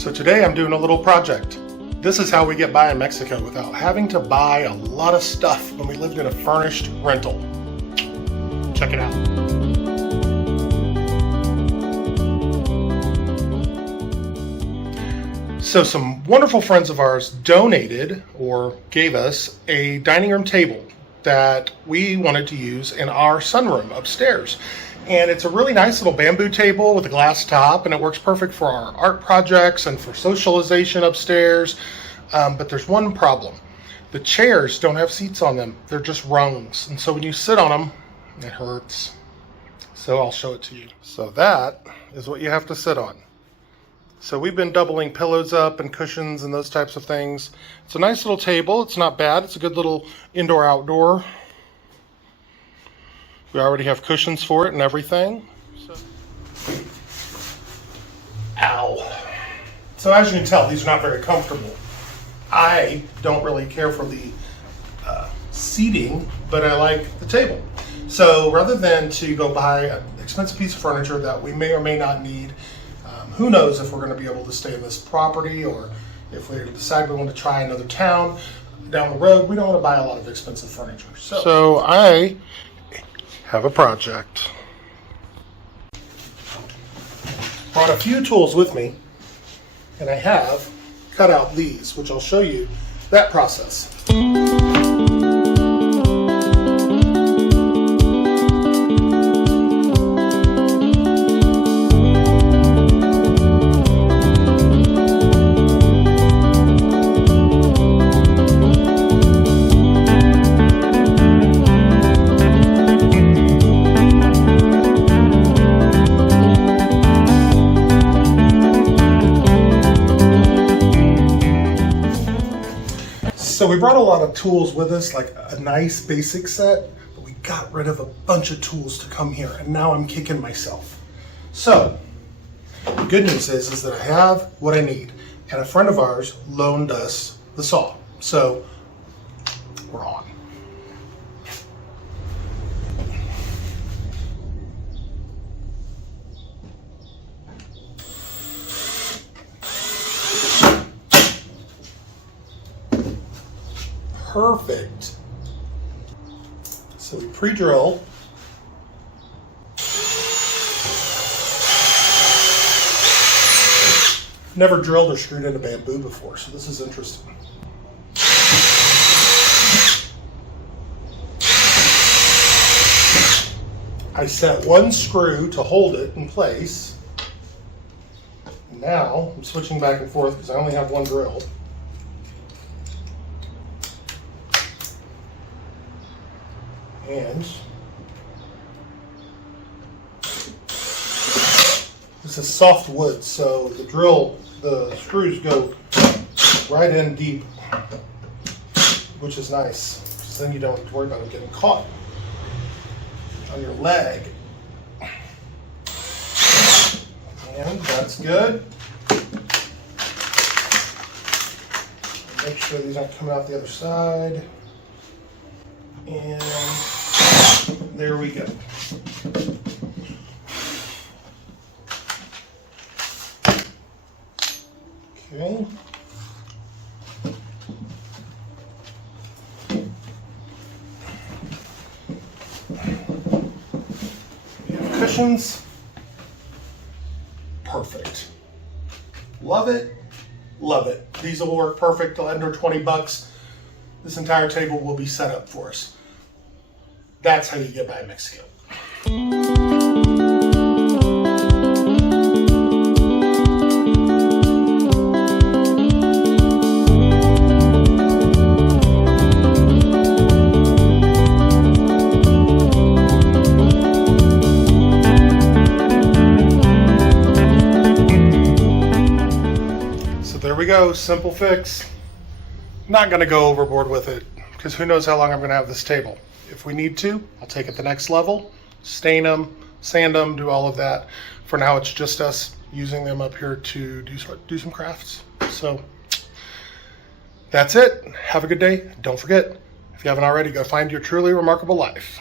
So today I'm doing a little project. This is how we get by in Mexico without having to buy a lot of stuff when we lived in a furnished rental. Check it out. So some wonderful friends of ours donated or gave us a dining room table that we wanted to use in our sunroom upstairs. And it's a really nice little bamboo table with a glass top, and it works perfect for our art projects and for socialization upstairs. But there's one problem. The chairs don't have seats on them. They're just rungs. And so when you sit on them, it hurts. So I'll show it to you. So that is what you have to sit on. So we've been doubling pillows up and cushions and those types of things. It's a nice little table. It's not bad. It's a good little indoor-outdoor. We already have cushions for it and everything. Ow. So as you can tell, these are not very comfortable. I don't really care for the seating, but I like the table. So rather than to go buy an expensive piece of furniture that we may or may not need, who knows if we're going to be able to stay in this property, or if we decide we want to try another town down the road, we don't want to buy a lot of expensive furniture. So I have a project. Brought a few tools with me, and I have cut out these, which I'll show you that process. So we brought a lot of tools with us, like a nice basic set, but we got rid of a bunch of tools to come here, and now I'm kicking myself. So the good news is that I have what I need, and a friend of ours loaned us the saw. So we're on. Perfect. So we pre-drill. Never drilled or screwed into bamboo before, so this is interesting. I set one screw to hold it in place. Now I'm switching back and forth because I only have one drill. And this is soft wood, so the screws go right in deep, which is nice, because then you don't have to worry about it getting caught on your leg. And that's good. Make sure these aren't coming out the other side. And there we go. Okay. We have cushions. Perfect. Love it. Love it. These will work perfect. Under 20 bucks. This entire table will be set up for us. That's how you get by in Mexico. So there we go, simple fix. Not gonna go overboard with it, because who knows how long I'm gonna have this table. If we need to, I'll take it the next level, stain them, sand them, do all of that. For now, it's just us using them up here to do some crafts. So that's it. Have a good day. Don't forget, if you haven't already, go find your truly remarkable life.